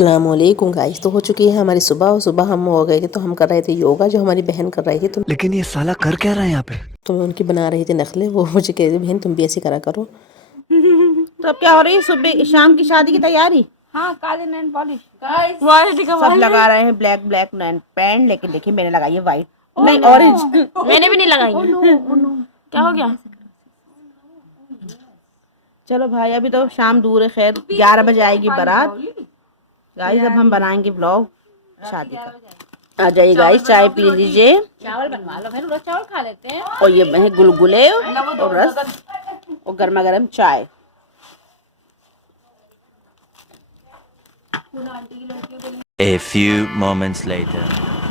अस्सलामुअलैकुम गाइस। तो हो चुकी है हमारी सुबह और सुबह हम हो गए थे तो हम कर रहे थे योगा जो हमारी बहन कर रही थी। तो लेकिन ये साला कर क्या रहा है यहाँ पे। तो मैं उनकी बना रही थी नखले। वो मुझे कह रही बहन तुम भी ऐसे करा करो। तो अब क्या हो रही है? सुबह शाम की शादी की तैयारी। हाँ, काले नेल पॉलिश सब लगा रहे हैं ब्लैक ब्लैक नेल पेंट, लेकिन देखिए मैंने लगाई है व्हाइट, नहीं ऑरेंज। मैंने भी नहीं लगाई है। क्या हो गया? चलो भाई, अभी तो शाम दूर है। खैर 11 बजे आएगी बारात। गाइस अब हम बनाएंगे व्लॉग शादी का। आ जाइए गाइस, चाय पी लीजिए। चावल बनवा लो, फिर रोज चावल खा लेते हैं। और ये है गुलगुले और रस और गर्मा गर्म चाय। A few moments later.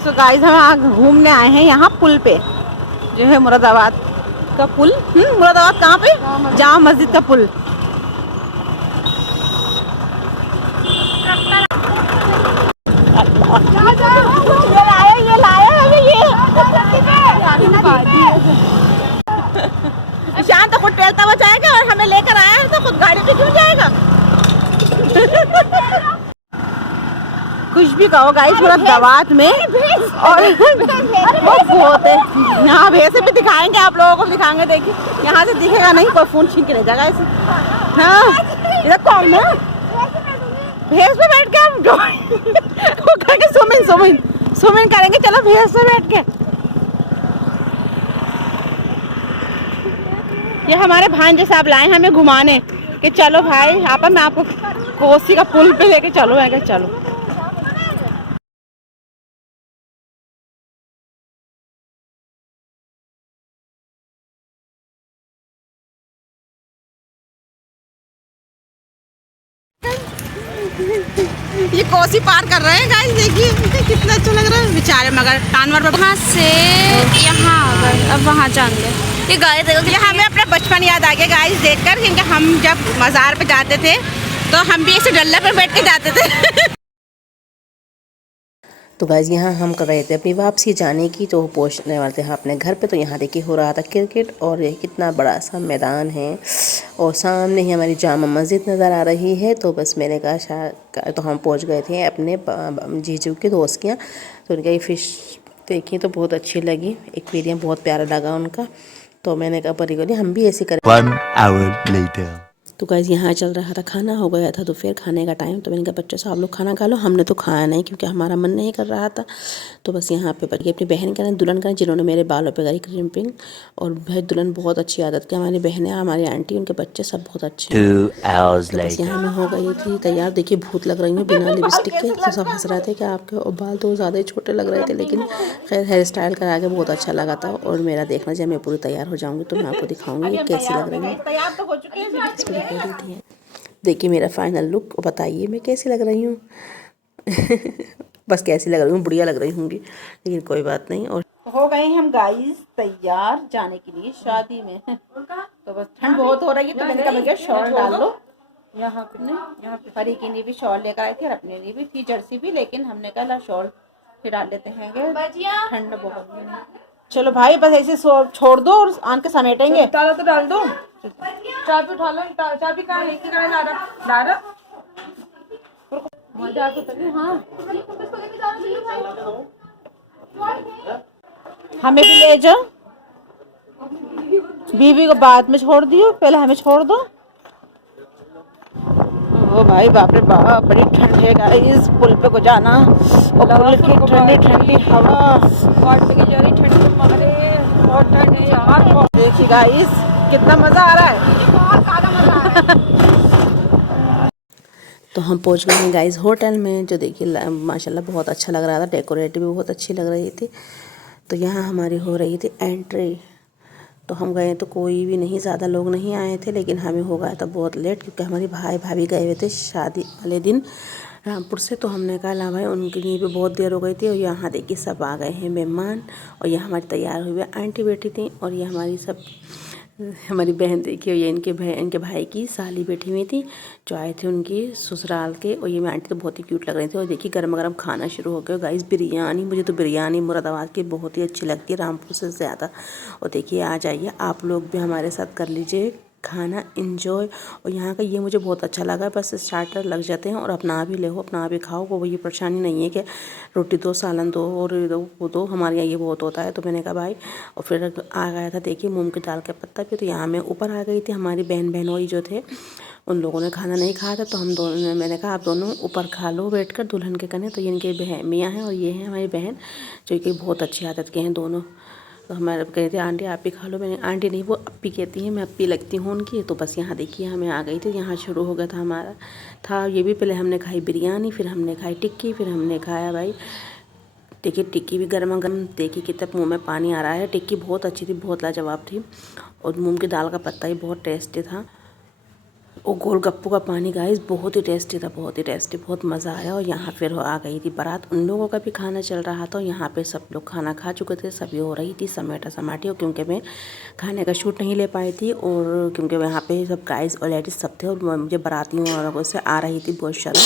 तो गाइस हम आज घूमने आए हैं यहाँ पुल पे, जो है मुरादाबाद का पुल। मुरादाबाद कहाँ पे? जामा मस्जिद का पुल। ये लाया हमें ये। ईशान तो खुद टहलता हुआ जाएगा और हमें लेकर आया है, तो खुद गाड़ी पे क्यों जाएगा? कुछ भी कहो गाइस, मुरादाबाद में और बहुत है यहाँ। भैंसे भी दिखाएंगे, आप लोगों को दिखाएंगे। देखिए यहाँ से दिखेगा नहीं, कोई फोन छीन के ले जाएगा ऐसे। हाँ इधर कौन है? भैंस पे बैठ के हम वो करेंगे स्विमिंग करेंगे। चलो भैंस पे बैठ के। ये हमारे भांजे साहब लाए हमें घुमाने कि चलो भाई आपा मैं आपको कोसी का पुल पे लेके चलो। मैं कहा चलो। ये कोसी पार कर रहे हैं गाइस, देखिए कितना अच्छा लग रहा है। बेचारे मगर टानवर पर वहाँ से यहाँ आ गए, अब वहाँ जाएंगे। ये गाय देखो, ये हमें अपना बचपन याद आ गया गाइस देखकर, क्योंकि हम जब मज़ार पे जाते थे तो हम भी ऐसे डल्ले पर बैठ के जाते थे। तो गाइस यहाँ हम कर रहे थे अपनी वापसी जाने की। तो पहुँचने वाले थे अपने घर पे। तो यहाँ देखिए हो रहा था क्रिकेट, और ये कितना बड़ा सा मैदान है और सामने ही हमारी जामा मस्जिद नज़र आ रही है। तो बस मैंने कहा शायद, तो हम पहुँच गए थे अपने जीजू के दोस्त के यहाँ। तो उनका ये फ़िश देखी तो बहुत अच्छी लगी, एक्वेरियम बहुत प्यारा लगा उनका। तो मैंने कहा परी को हम भी ऐसे करें। 1 hour later. तो गाइस यहाँ चल रहा था, खाना हो गया था दोपहर खाने का टाइम। तो मैंने कहा बच्चों से आप लोग खाना खा लो। हमने तो खाया नहीं क्योंकि हमारा मन नहीं कर रहा था। तो बस यहाँ पे अपनी बहन का दुल्हन का, जिन्होंने मेरे बालों पे करी क्रिम्पिंग। और भाई दुल्हन बहुत अच्छी आदत की, हमारी बहनें हमारी आंटी उनके बच्चे सब बहुत अच्छे हैं। 2 hours तो बस यहाँ मैं हो गई थी तैयार। देखिए भूत लग रही हूँ बिना लिपस्टिक के। तो सब हंस रहे थे कि आपके बाल तो ज़्यादा ही छोटे लग रहे थे, लेकिन खैर हेयर स्टाइल करा के बहुत अच्छा लगा था। और मेरा देखना जब मैं पूरी तैयार हो जाऊँगी तो मैं आपको दिखाऊँगी कैसी लग रही हूँ। देखिए मेरा फाइनल लुक, बताइए मैं कैसी लग रही हूँ। बस कैसी लग रही हूँ, बढ़िया लग रही होंगी, लेकिन कोई बात नहीं। और हो गए हम गाइस तैयार जाने के लिए शादी में। तो बस ठंड बहुत हो रही है, तो मैंने कहा भैया शॉल डाल लो। यहाँ पे परी के लिए भी शॉल लेकर आई थी और अपने लिए भी थी जर्सी भी, लेकिन हमने कहा ला शॉल फिर डाल लेते हैं, ठंड बहुत है। चलो भाई बस ऐसे छोड़ दो और आन के समेटेंगे। डालो तो डाल दो। चाबी उठा लो। चाबी कहाँ है? लारा हाँ, हमें भी ले जाओ। बीवी को बाद में छोड़ दियो, पहले हमें छोड़ दो। ओ भाई बाप रे बाप, बड़ी ठंड है गाइस पुल पे को जाना। और पुल की ठंडी ठंडी हवा की जा रही ठंडी मारे, बहुत ठंड है यार। देखिए गाइस कितना मजा आ रहा है। तो हम पहुंच गए हैं गाइस होटल में, जो देखिए माशाल्लाह बहुत अच्छा लग रहा था। डेकोरेट भी बहुत अच्छी लग रही थी। तो यहाँ हमारी हो रही थी एंट्री। तो हम गए तो कोई भी नहीं, ज़्यादा लोग नहीं आए थे, लेकिन हमें हो गया था बहुत लेट, क्योंकि हमारी भाई भाभी गए हुए थे शादी वाले दिन रामपुर से। तो हमने कहा ला भाई उनके लिए भी बहुत देर हो गई थी। और यहाँ देखिए सब आ गए हैं मेहमान, और ये हमारी तैयार हुई आंटी बैठी थी, और ये हमारी बहन देखिए, ये इनके भाई की साली बैठी हुई थी, जो आए थे उनकी ससुराल के। और ये आंटी तो बहुत ही क्यूट लग रही थी। और देखिए गर्मा गर्म खाना शुरू हो गया गाइस। बिरयानी, मुझे तो बिरयानी मुरादाबाद की बहुत ही अच्छी लगती है, रामपुर से ज़्यादा। और देखिए आ जाइए आप लोग भी हमारे साथ कर लीजिए खाना इंजॉय। और यहाँ का ये मुझे बहुत अच्छा लगा, बस स्टार्टर लग जाते हैं और अपना भी ले हो, अपना भी खाओ, वो ये परेशानी नहीं है कि रोटी दो, सालन दो और वो दो। हमारे यहाँ ये बहुत होता है। तो मैंने कहा भाई, और फिर आ गया था देखिए मूंग की दाल का पत्ता भी। तो यहाँ मैं ऊपर आ गई थी, हमारी बहनोई जो थे उन लोगों ने खाना नहीं खाया था, तो हम दोनों ने, मैंने कहा आप दोनों ऊपर खा लो बैठ कर दुल्हन के कने। तो ये इनके मियाँ हैं और ये हैं हमारी बहन, जो कि बहुत अच्छी आदत के हैं दोनों। तो हमारे कहते आंटी आप भी खा लो। मैंने आंटी नहीं, वो अप्पी कहती हैं, मैं अप्पी लगती हूँ उनकी। तो बस यहाँ देखिए हमें आ गई थी, यहाँ शुरू हो गया था हमारा था ये भी। पहले हमने खाई बिरयानी, फिर हमने खाई टिक्की, फिर हमने खाया भाई देखिए टिक्की भी गर्मा गर्म। देखिए कितना मुँह में पानी आ रहा है। टिक्की बहुत अच्छी थी, बहुत लाजवाब थी। और मूंग की दाल का पत्ता ही बहुत टेस्टी था। और गोलगप्पू का पानी गाइस बहुत ही टेस्टी था, बहुत ही टेस्टी, बहुत मज़ा आया। और यहाँ फिर आ गई थी बारात, उन लोगों का भी खाना चल रहा था। यहाँ पे सब लोग खाना खा चुके थे, सभी हो रही थी समेटा समाटी। और क्योंकि मैं खाने का शूट नहीं ले पाई थी, और क्योंकि यहाँ पे सब गाइस और लेडीज़ सब थे, और मुझे बारातियों वालों से आ रही थी बहुत शर्म,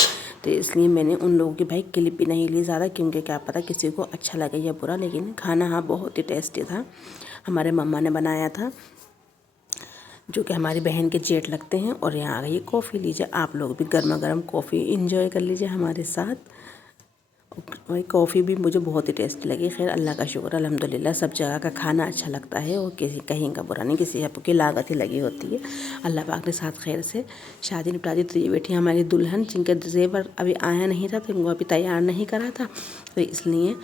तो इसलिए मैंने उन लोगों की भाई क्लिप भी नहीं ली ज़्यादा, क्योंकि क्या पता किसी को अच्छा लगे या बुरा। लेकिन खाना हाँ बहुत ही टेस्टी था, हमारे मम्मा ने बनाया था, जो कि हमारी बहन के जेठ लगते हैं। और यहाँ आ गई कॉफ़ी, लीजिए आप लोग भी गर्मा गर्म कॉफ़ी इंजॉय कर लीजिए हमारे साथ। भाई कॉफ़ी भी मुझे बहुत ही टेस्टी लगी। खैर अल्लाह का शुक्र अल्हम्दुलिल्लाह, सब जगह का खाना अच्छा लगता है और किसी कहीं का बुरा नहीं, किसी की लागत ही लगी होती है। अल्लाह पाक ने साथ खैर से शादी निपटा दी। तो ये बैठी हमारी दुल्हन, जिनका जेवर अभी आया नहीं था, तो इनको अभी तैयार नहीं करा था, तो इसलिए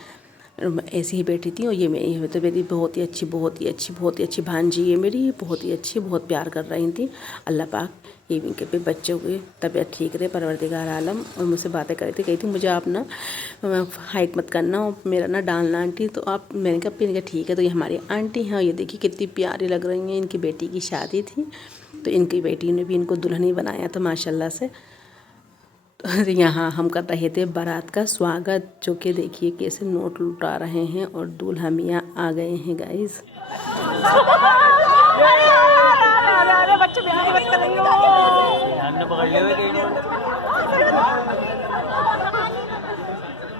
ऐसे ही बैठी थी। और ये तो मेरी बहुत ही अच्छी भांजी है मेरी, बहुत ही अच्छी, बहुत प्यार कर रही थी। अल्लाह पाक ये इनके पे बच्चों की तबीयत ठीक रहे, परवरदिगार आलम। और मुझसे बातें कर रही थी, कही थी मुझे आप ना हाइक मत करना और मेरा ना डालना आंटी। तो आप, मैंने कहा ठीक है। तो ये हमारी आंटी हैं, ये देखिए कितनी प्यारी लग रही हैं। इनकी बेटी की शादी थी, तो इनकी बेटी ने भी इनको दुल्हन ही बनाया था माशाल्लाह से। तो यहाँ हम कर रहे थे बारात का स्वागत, जो कि देखिए कैसे नोट लुटा रहे हैं। और दूल्हा मियाँ आ गए हैं गाइस।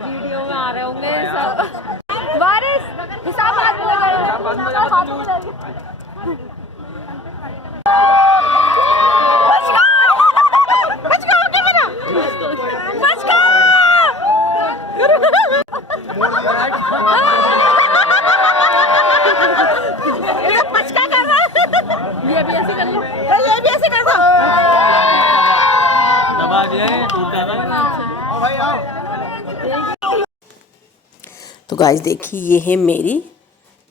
वीडियो में आ रहे होंगे सब। वारिस हिसाब हाथ में लगा। ये भी ऐसे कर लो, ये भी ऐसे कर दो। दबा दिया है, टूट जाएगा। तो गाइस देखिए ये है मेरी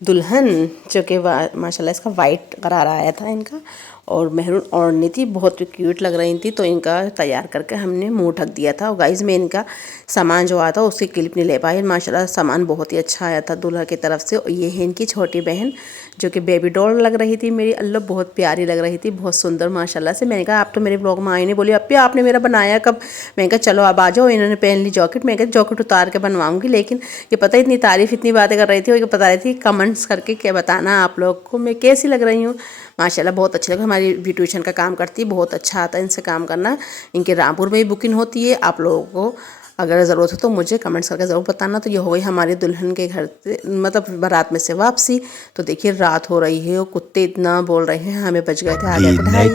दुल्हन, जो कि माशाल्लाह इसका वाइट करार आया था इनका, और मेहरून ओढ़नी थी, बहुत क्यूट लग रही थी। तो इनका तैयार करके हमने मुंह ढक दिया था। और गाइस मैं इनका सामान जो आया था उसकी क्लिप नहीं ले पाई। माशाल्लाह सामान बहुत ही अच्छा आया था दूल्हा की तरफ से। और ये है इनकी छोटी बहन, जो कि बेबी डॉल लग रही थी मेरी, अल्लाह बहुत प्यारी लग रही थी, बहुत सुंदर माशाल्लाह से। मैंने कहा आप तो मेरे ब्लॉग में आए नहीं, बोली अप्पी आपने मेरा बनाया कब? मैंने कहा चलो अब आ जाओ। इन्होंने पहन ली जॉकेट, मैं कहा जॉकेट उतार के बनवाऊंगी। लेकिन ये पता इतनी तारीफ़, इतनी बातें कर रही थी, और ये बता रही थी कमेंट्स करके क्या बताना आप लोग को मैं कैसी लग रही हूँ। माशाल्लाह बहुत अच्छी लगा। हमारी ब्यूटिशियन का काम करती है, बहुत अच्छा आता है इनसे काम करना। इनके रामपुर में ही बुकिंग होती है। आप लोगों को अगर ज़रूरत हो तो मुझे कमेंट्स करके ज़रूर बताना। तो ये हो गई हमारी दुल्हन के घर से, मतलब बारात में से वापसी। तो देखिए रात हो रही है और कुत्ते इतना बोल रहे हैं, हमें बच गए थे आधे ढाई।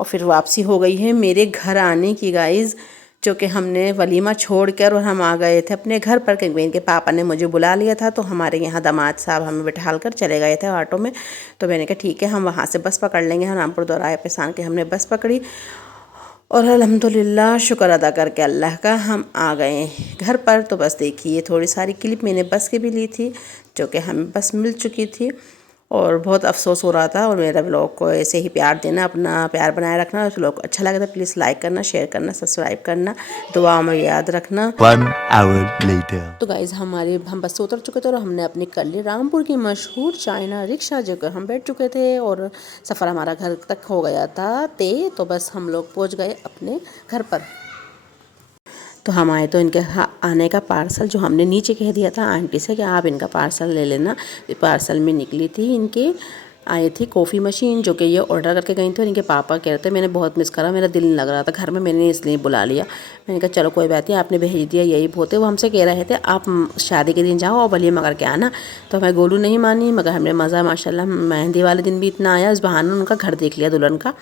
और फिर वापसी हो गई है मेरे घर आने की गाइज़, जो कि हमने वलीमा छोड़कर और हम आ गए थे अपने घर पर, क्योंकि इनके पापा ने मुझे बुला लिया था। तो हमारे यहाँ दामाद साहब हमें बिठाल कर चले गए थे ऑटो में। तो मैंने कहा ठीक है हम वहाँ से बस पकड़ लेंगे। हम रामपुर दोराहे पे सान के हमने बस पकड़ी, और अल्हम्दुलिल्लाह शुक्र अदा करके अल्लाह का हम आ गए घर पर। तो बस देखिए थोड़ी सारी क्लिप मैंने बस की भी ली थी, जो कि हमें बस मिल चुकी थी। और बहुत अफसोस हो रहा था। और मेरा ब्लॉग को ऐसे ही प्यार देना, अपना प्यार बनाए रखना। और ब्लॉग को अच्छा लगे तो प्लीज़ लाइक करना, शेयर करना, सब्सक्राइब करना, दुआ में याद रखना। 1 hour later. तो गाइज़ हम बस से उतर चुके थे और हमने अपनी कर ली रामपुर की मशहूर चाइना रिक्शा, जो कि हम बैठ चुके थे। और सफ़र हमारा घर तक हो गया था तय। तो बस हम लोग पहुंच गए अपने घर पर। तो हम आए तो इनके आने का पार्सल जो हमने नीचे कह दिया था आंटी से कि आप इनका पार्सल ले लेना, पार्सल में निकली थी इनके आई थी कॉफ़ी मशीन, जो कि ये ऑर्डर करके गई थी और इनके पापा कह रहे थे मैंने बहुत मिस करा, मेरा दिल नहीं लग रहा था घर में, मैंने इसलिए बुला लिया। मैंने कहा चलो कोई बात नहीं, आपने भेज दिया यही बहुत है। वो हमसे कह रहे थे आप शादी के दिन जाओ और वलीमा करके आना, तो हमें गोलू नहीं मानी, मगर हमने मज़ा माशाल्लाह मेहंदी वाले दिन भी इतना आया, इस बहाने उनका घर देख लिया दुल्हन का।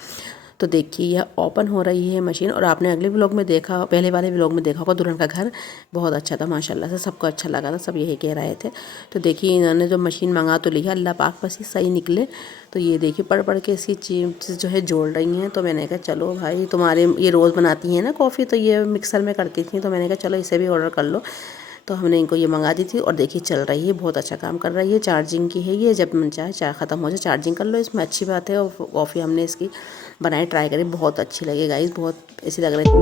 तो देखिए यह ओपन हो रही है मशीन, और आपने अगले व्लॉग में देखा, पहले वाले व्लॉग में देखा होगा, दुल्हन का घर बहुत अच्छा था माशाल्लाह से, सबको अच्छा लगा था, सब यही कह रहे थे। तो देखिए इन्होंने जो मशीन मंगा तो लिया, अल्लाह पाक बस ही सही निकले। तो ये देखिए पढ़ पढ़ के इसकी चीज़ जो है जोड़ रही हैं। तो मैंने कहा चलो भाई तुम्हारे ये रोज़ बनाती हैं ना कॉफ़ी, तो ये मिक्सर में करती थी, तो मैंने कहा चलो इसे भी ऑर्डर कर लो। तो हमने इनको ये मंगा दी थी, और देखिए चल रही है, बहुत अच्छा काम कर रही है। चार्जिंग की है ये, जब मन चाहे चाय ख़त्म हो जाए चार्जिंग कर लो इसमें, अच्छी बात है। और कॉफ़ी हमने इसकी बनाई, ट्राई करी, बहुत अच्छी लगी गाइस, बहुत ऐसी लग रही थी।